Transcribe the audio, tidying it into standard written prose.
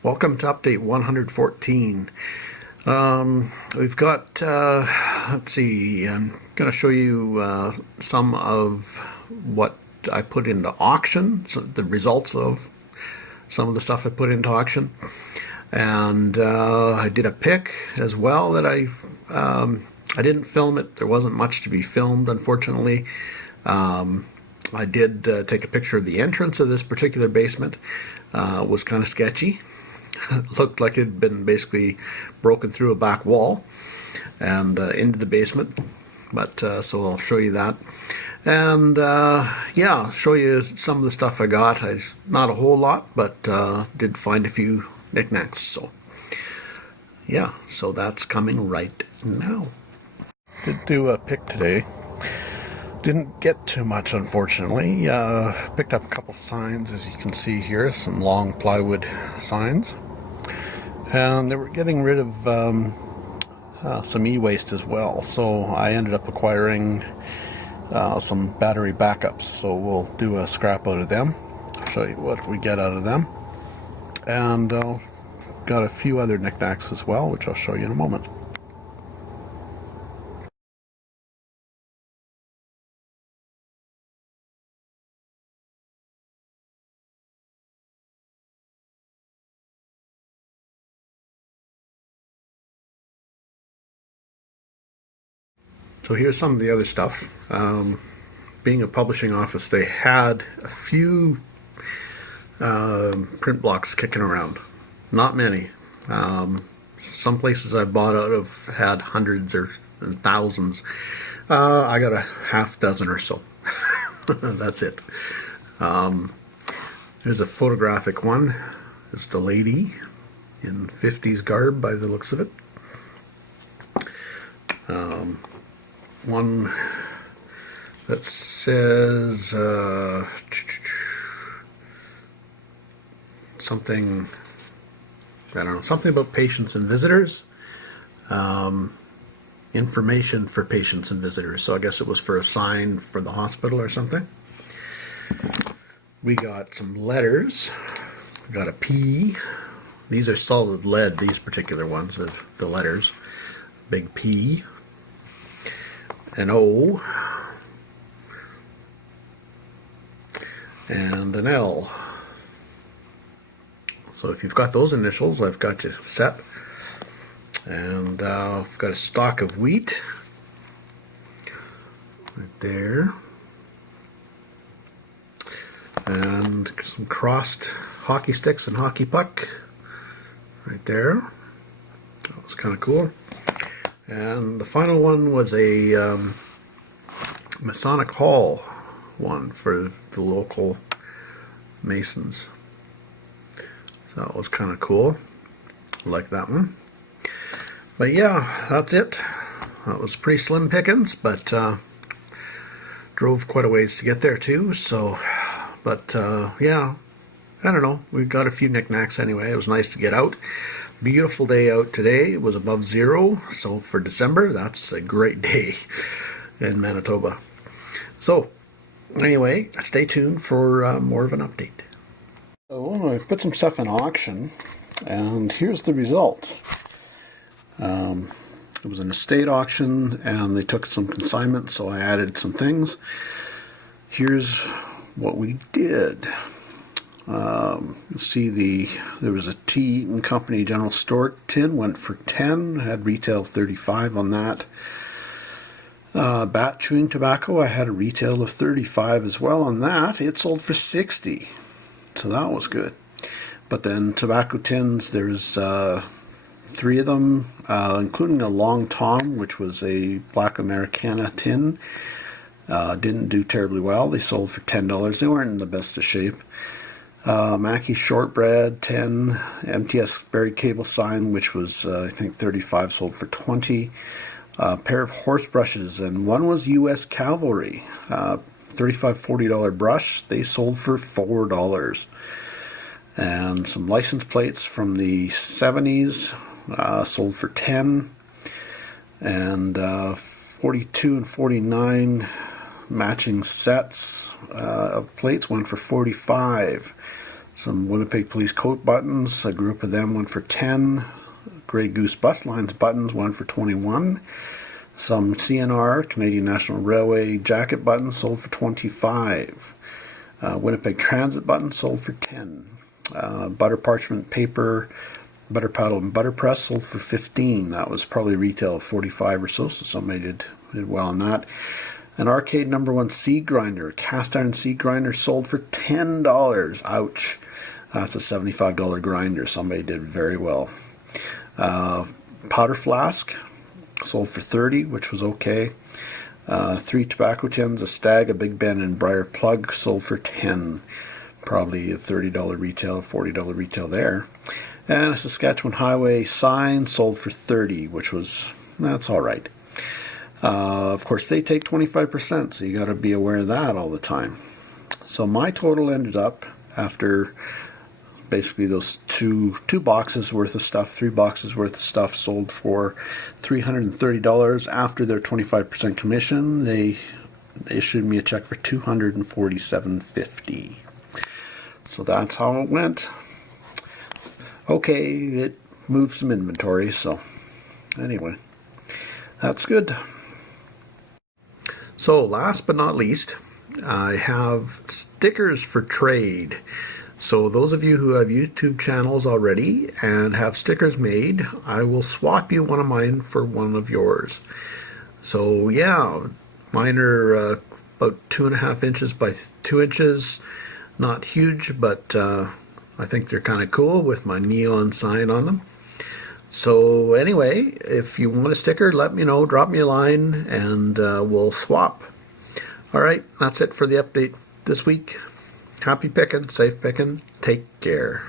Welcome to update 114. We've got, let's see, I'm going to show you some of what I put into auction, so the results of some of the stuff I put into auction. And I did a pick as well that I didn't film it. There wasn't much to be filmed, unfortunately. I did take a picture of the entrance of this particular basement. It was kind of sketchy. It looked like it had been basically broken through a back wall and into the basement. But so I'll show you that. And yeah, show you some of the stuff I got. Not a whole lot, but did find a few knickknacks. So yeah, so that's coming right now. Did do a pick today. Didn't get too much, unfortunately. Picked up a couple signs, as you can see here, some long plywood signs. And they were getting rid of some e-waste as well, so I ended up acquiring some battery backups, so we'll do a scrap out of them. I'll show you what we get out of them. And got a few other knickknacks as well, which I'll show you in a moment. So here's some of the other stuff. Being a publishing office, they had a few print blocks kicking around. Not many. Some places I bought out of had hundreds and thousands. I got a half dozen or so. That's it. There's a photographic one. It's the lady in 50s garb by the looks of it. One that says something, I don't know, something about patients and visitors. Information for patients and visitors. So I guess it was for a sign for the hospital or something. We got some letters. We got a P. These are solid lead, these particular ones, the letters. Big P. An O. And an L. So if you've got those initials, I've got you set. And I've got a stalk of wheat right there. And some crossed hockey sticks and hockey puck right there. That was kind of cool. And the final one was a Masonic Hall one for the local Masons. So that was kind of cool. I like that one. But yeah, that's it. That was pretty slim pickings, but drove quite a ways to get there too. So, but yeah, I don't know. We got a few knickknacks anyway. It was nice to get out. Beautiful day out today. It was above zero, so for December, that's a great day in Manitoba. So, anyway, stay tuned for more of an update. So, I've put some stuff in auction, and here's the result. It was an estate auction, and they took some consignment, so I added some things. Here's what we did. You'll see there was a Tea Eaton Company General Store tin, went for 10, had retail 35 on that. Bat chewing tobacco, I had a retail of 35 as well on that. It sold for 60, so that was good. But then tobacco tins, there's 3 of them, including a Long Tom, which was a Black Americana tin. Didn't do terribly well. They sold for $10. They weren't in the best of shape. Mackey Shortbread 10, MTS buried cable sign, which was I think 35, sold for 20. Pair of horse brushes, and one was U.S. Cavalry, $35, $40 brush. They sold for $4. And some license plates from the 70s sold for 10. And 42 and 49 matching sets of plates went for 45. Some Winnipeg Police coat buttons, a group of them went for 10. Grey Goose bus lines buttons went for 21. Some CNR, Canadian National Railway jacket buttons sold for 25. Winnipeg Transit buttons sold for 10. Butter parchment paper, butter paddle and butter press sold for 15. That was probably retail of 45 or so somebody did well on that. An arcade #1 seed grinder, cast iron seed grinder sold for $10. Ouch. That's a $75 grinder. Somebody did very well. Powder flask sold for 30, which was okay. 3 tobacco tins, a Stag, a Big Ben, and Briar plug sold for 10. Probably a $30 retail, $40 retail there. And a Saskatchewan Highway sign sold for 30, which was, that's all right. Of course, they take 25%, so you got to be aware of that all the time. So my total ended up, after basically those two boxes worth of stuff, 3 boxes worth of stuff sold for $330. After their 25% commission, they issued me a check for $247.50. So that's how it went. Okay, it moved some inventory, so anyway, that's good. So last but not least, I have stickers for trade. So those of you who have YouTube channels already and have stickers made, I will swap you one of mine for one of yours. So yeah, mine are about 2.5 inches by 2 inches. Not huge, but I think they're kind of cool with my neon sign on them. So anyway, if you want a sticker, let me know, drop me a line, and we'll swap. All right, that's it for the update this week. Happy picking, safe picking, take care.